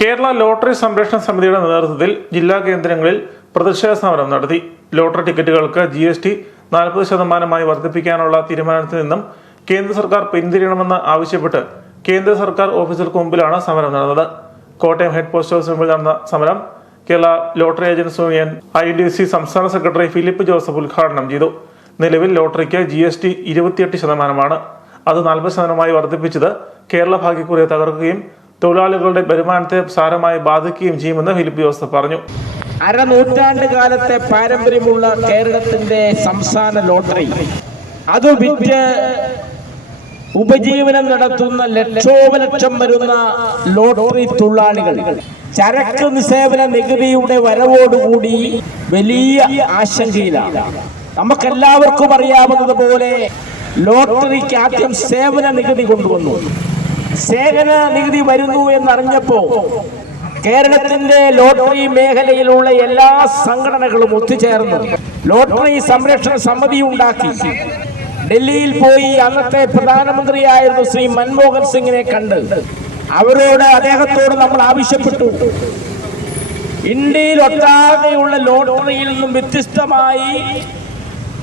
Kerala lottery സംരക്ഷണ സമിതിയുടെ നേതൃത്വത്തിൽ ജില്ലാ കേന്ദ്രങ്ങളിൽ പ്രതിഷേധ സമരം നടത്തി. ലോട്ടറി ടിക്കറ്റുകൾക്ക് GST 40% വർദ്ധിപ്പിക്കാനുള്ള തീരുമാനത്തിൽ നിന്നും കേന്ദ്ര സർക്കാർ പിന്തിരിയണമെന്ന് ആവശ്യപ്പെട്ട് കേന്ദ്ര സർക്കാർ ഓഫീസുകൾക്ക് മുമ്പിലാണ് സമരം നടന്നത്. കോട്ടയം ഹെഡ് പോസ്റ്റ് ഓഫീസിന് മുമ്പിൽ നടന്ന സമരം Kerala lottery agents union IDC സംസ്ഥാന സെക്രട്ടറി ഫിലിപ്പ് ജോസഫ് ഉദ്ഘാടനം ചെയ്തു. നിലവിൽ ലോട്ടറിക്ക് GST 28%. അത് 40% വർദ്ധിപ്പിച്ചത് കേരള ഭാഗ്യക്കുറിയെ തകർക്കുകയും തൊഴിലാളികളുടെ വരുമാനത്തെ സാരമായി ബാധിക്കുകയും ചെയ്യുമെന്ന് ഫിലിപ്പ് ജോസഫ് പറഞ്ഞു. അരനൂറ്റാണ്ട് കാലത്തെ പാരമ്പര്യമുള്ള കേരളത്തിന്റെ സംസ്ഥാന ലോട്ടറി അത് വിറ്റ് ഉപജീവനം നടത്തുന്ന ലക്ഷോപലക്ഷം വരുന്ന ലോട്ടറി തൊഴിലാളികൾ ചരക്ക് നിസേവന നികുതിയുടെ വരവോടുകൂടി വലിയ ആശങ്കയിലാണ്. നമുക്കെല്ലാവർക്കും അറിയാവുന്നതുപോലെ ലോട്ടറിക്ക് ആദ്യം സേവന നികുതി കൊണ്ടുവന്നു. സേവന നികുതി വരുന്നു എന്നറിഞ്ഞപ്പോ കേരളത്തിന്റെ ലോട്ടറി മേഖലയിലുള്ള എല്ലാ സംഘടനകളും ഒത്തുചേർന്നു ലോട്ടറി സംരക്ഷണ സമിതി ഉണ്ടാക്കി. ഡൽഹിയിൽ പോയി അന്നത്തെ പ്രധാനമന്ത്രിയായിരുന്നു ശ്രീ മൻമോഹൻ സിംഗിനെ കണ്ട് അദ്ദേഹത്തോട് നമ്മൾ ആവശ്യപ്പെട്ടു, ഇന്ത്യയിൽ ഒട്ടാകെയുള്ള ലോട്ടറിയിൽ നിന്നും വ്യത്യസ്തമായി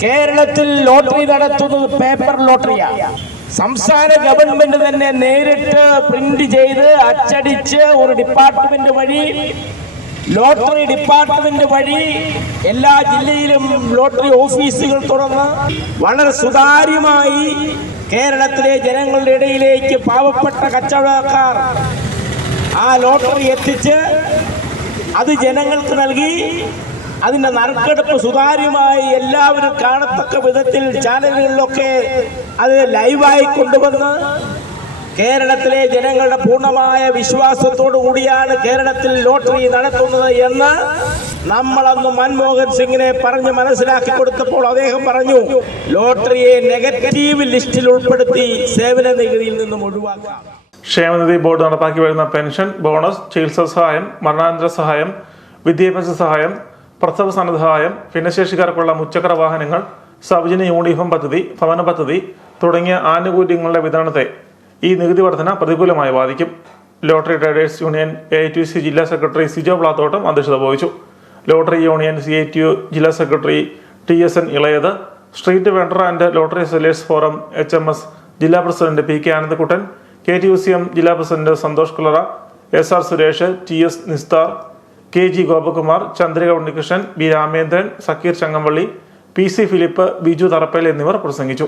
കേരളത്തിൽ ലോട്ടറി നടത്തുന്നത് പേപ്പർ ലോട്ടറിയാണ്. സംസ്ഥാന ഗവൺമെന്റ് തന്നെ നേരിട്ട് പ്രിന്റ് ചെയ്ത് അച്ചടിച്ച് ഒരു ഡിപ്പാർട്ട്മെന്റ് വഴി ലോട്ടറി ഡിപ്പാർട്ട്മെന്റ് വഴി എല്ലാ ജില്ലയിലും ലോട്ടറി ഓഫീസുകൾ തുറന്ന് വളരെ സുതാര്യമായി കേരളത്തിലെ ജനങ്ങളുടെ ഇടയിലേക്ക് പാവപ്പെട്ട കച്ചവടക്കാർ ആ ലോട്ടറി എത്തിച്ച് അത് ജനങ്ങൾക്ക് നൽകി അതിന്റെ നറുക്കെടുപ്പ് സുതാര്യമായി എല്ലാവരും കാണത്തക്ക വിധത്തിൽ ചാനലുകളിലൊക്കെ അത് ലൈവായി കൊണ്ടുവന്ന് കേരളത്തിലെ ജനങ്ങളുടെ പൂർണ്ണമായ വിശ്വാസത്തോടു കൂടിയാണ് കേരളത്തിൽ ലോട്ടറി നടത്തുന്നത് എന്ന് നമ്മളന്ന് മൻമോഹൻ സിംഗിനെ പറഞ്ഞ് മനസ്സിലാക്കി കൊടുത്തപ്പോൾ അദ്ദേഹം പറഞ്ഞു, ലോട്ടറിയെ നെഗറ്റീവ് ലിസ്റ്റിൽ ഉൾപ്പെടുത്തി സേവന നികുതിയിൽ നിന്നും ഒഴിവാക്കാം. ക്ഷേമനിധി ബോർഡ് നടപ്പാക്കി വരുന്ന പെൻഷൻ, ബോണസ്, ചികിത്സാ സഹായം, മരണാനന്തര സഹായം, വിദ്യാഭ്യാസ സഹായം, പ്രസവ സന്നദ്ധസഹായം, ഭിന്നശേഷിക്കാർക്കുള്ള മുച്ചക്ര വാഹനങ്ങൾ, സൗജന്യ യൂണിഫോം പദ്ധതി, ഭവന പദ്ധതി തുടങ്ങിയ ആനുകൂല്യങ്ങളുടെ വിതരണത്തെ ഈ നികുതി വർധന പ്രതികൂലമായി ബാധിക്കും. ലോട്ടറി ട്രേഡേഴ്സ് യൂണിയൻ AITUC ജില്ലാ സെക്രട്ടറി സിജോ പ്ലാത്തോട്ടം അധ്യക്ഷത വഹിച്ചു. ലോട്ടറി യൂണിയൻ CITU ജില്ലാ secretary TSN Elayath, street vendor and lottery sellers forum HMS ജില്ലാ പ്രസിഡന്റ് PK ആനന്ദക്കുട്ടൻ, KTUCM ജില്ലാ president Santhosh Kulara, SR Suresh, TS Nisthar, KG Gopakumar, Chandrika Unnikrishnan, B Ramendran, Sakkir Changampally, PC Philip, Biju Tharappel എന്നിവർ പ്രസംഗിച്ചു.